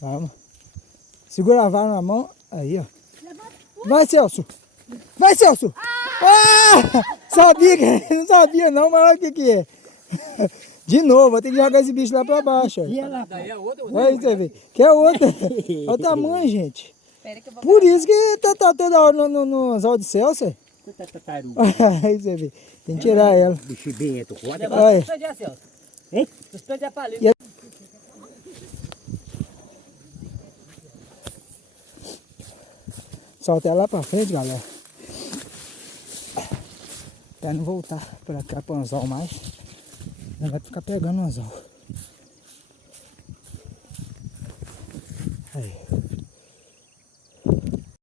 Calma. Segura a vara na mão. Aí, ó. Vai, Celso. Vai, Celso. Ah! Sabia que não sabia não, mas olha o que é. De novo, vou ter que jogar esse bicho lá pra baixo. E ela? Daí é outra. Olha aí, você vê. Quer outra? Olha o tamanho, gente. Por isso que tá toda hora no anzol de Celso. Aí você vê. Tem que tirar ela. Bicho bem, tu pode. Olha. Hein? Suspende a palha. Solta ela lá pra frente, galera. Pra não voltar pra cá pro anzol mais. Ela vai ficar pegando o anzol.